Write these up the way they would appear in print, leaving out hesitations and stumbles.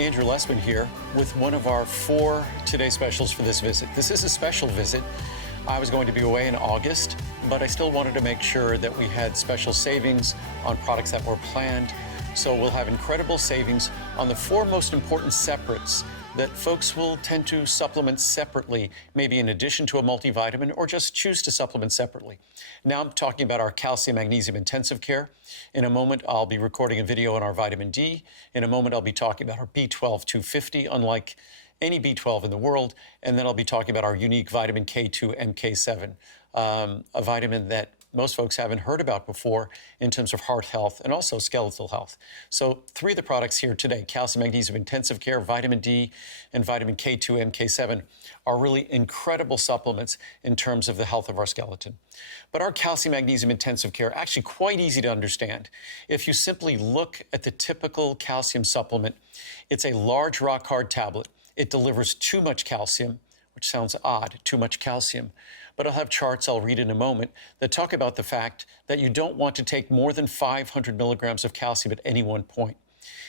Andrew Lessman here with one of our 4 Today Specials for this visit. This is a special visit. I was going to be away in August, but I still wanted to make sure that we had special savings on products that were planned. So we'll have incredible savings on the 4 most important separates that folks will tend to supplement separately, maybe in addition to a multivitamin, or just choose to supplement separately. Now I'm talking about our calcium-magnesium intensive care. In a moment, I'll be recording a video on our vitamin D. In a moment, I'll be talking about our B12 250, unlike any B12 in the world. And then I'll be talking about our unique vitamin K2 MK7, a vitamin that most folks haven't heard about before in terms of heart health and also skeletal health. So 3 of the products here today, Calcium Magnesium Intensive Care, Vitamin D, and Vitamin K2 MK7, are really incredible supplements in terms of the health of our skeleton. But our Calcium Magnesium Intensive Care, actually quite easy to understand. If you simply look at the typical calcium supplement, it's a large rock hard tablet. It delivers too much calcium, which sounds odd, too much calcium. But I'll have charts I'll read in a moment that talk about the fact that you don't want to take more than 500 milligrams of calcium at any one point.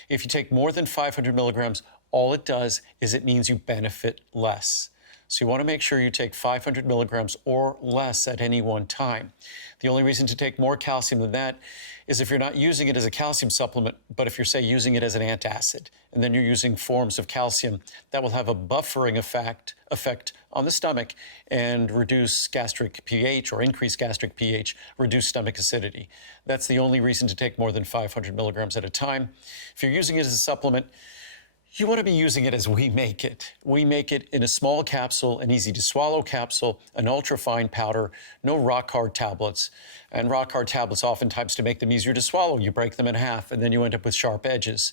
If you take more than 500 milligrams, all it does is it means you benefit less. So you want to make sure you take 500 milligrams or less at any one time. The only reason to take more calcium than that is if you're not using it as a calcium supplement, but if you're, say, using it as an antacid, and then you're using forms of calcium, that will have a buffering effect on the stomach and reduce gastric pH or increase gastric pH, reduce stomach acidity. That's the only reason to take more than 500 milligrams at a time. If you're using it as a supplement, you want to be using it as we make it. We make it in a small capsule, an easy-to-swallow capsule, an ultra-fine powder, no rock-hard tablets. And rock-hard tablets, oftentimes, to make them easier to swallow, you break them in half, and then you end up with sharp edges.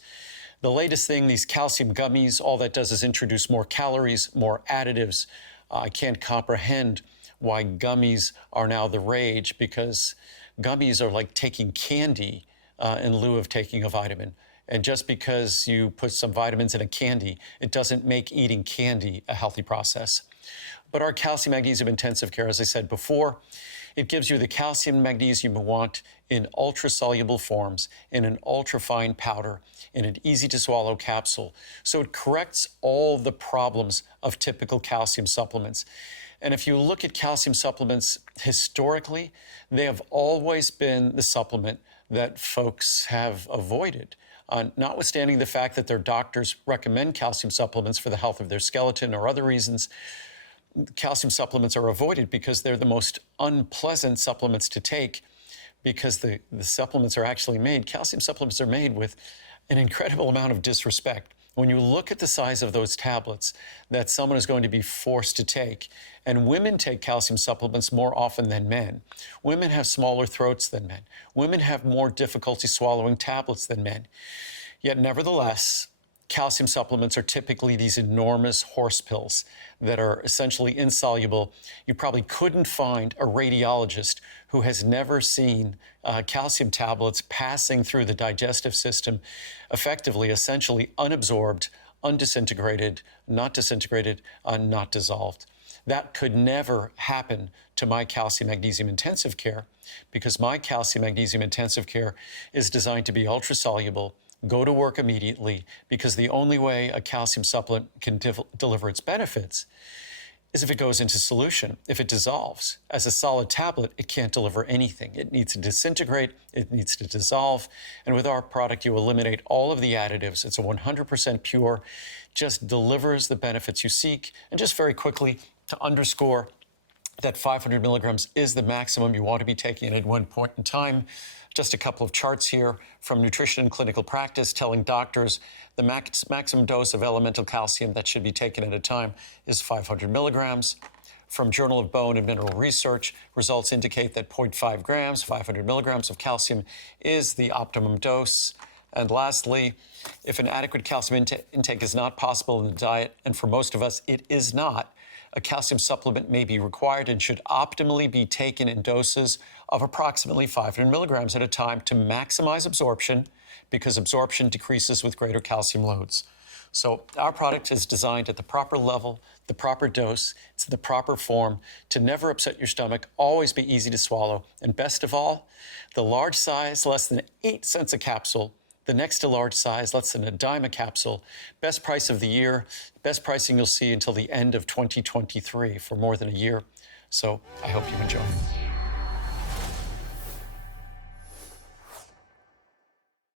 The latest thing, these calcium gummies, all that does is introduce more calories, more additives. I can't comprehend why gummies are now the rage, because gummies are like taking candy in lieu of taking a vitamin. And just because you put some vitamins in a candy, it doesn't make eating candy a healthy process. But our Calcium Magnesium Intensive Care, as I said before, it gives you the calcium and magnesium you want in ultra-soluble forms, in an ultra-fine powder, in an easy-to-swallow capsule. So it corrects all the problems of typical calcium supplements. And if you look at calcium supplements historically, they have always been the supplement that folks have avoided. Notwithstanding the fact that their doctors recommend calcium supplements for the health of their skeleton or other reasons, calcium supplements are avoided because they're the most unpleasant supplements to take, because the supplements are actually made, calcium supplements are made with an incredible amount of disrespect. When you look at the size of those tablets that someone is going to be forced to take, and women take calcium supplements more often than men. Women have smaller throats than men. Women have more difficulty swallowing tablets than men. Yet nevertheless, calcium supplements are typically these enormous horse pills that are essentially insoluble. You probably couldn't find a radiologist who has never seen calcium tablets passing through the digestive system effectively, essentially unabsorbed, undisintegrated, not disintegrated, not dissolved. That could never happen to my Calcium Magnesium Intensive Care, because my Calcium Magnesium Intensive Care is designed to be ultra-soluble, go to work immediately, because the only way a calcium supplement can deliver its benefits is if it goes into solution, if it dissolves. As a solid tablet, it can't deliver anything. It needs to disintegrate, it needs to dissolve, and with our product, you eliminate all of the additives. It's a 100% pure, just delivers the benefits you seek. And just very quickly, to underscore that 500 milligrams is the maximum you want to be taking at one point in time. Just a couple of charts here from Nutrition and Clinical Practice telling doctors the maximum dose of elemental calcium that should be taken at a time is 500 milligrams. From Journal of Bone and Mineral Research, results indicate that 0.5 grams, 500 milligrams of calcium is the optimum dose. And lastly, if an adequate calcium intake is not possible in the diet, and for most of us it is not, a calcium supplement may be required and should optimally be taken in doses of approximately 500 milligrams at a time to maximize absorption, because absorption decreases with greater calcium loads. So our product is designed at the proper level, the proper dose, it's the proper form to never upset your stomach, always be easy to swallow, and best of all, the large size, less than 8 cents a capsule, The next to large size, less than a dime a capsule. Best price of the year. Best pricing you'll see until the end of 2023 for more than a year. So I hope you enjoy.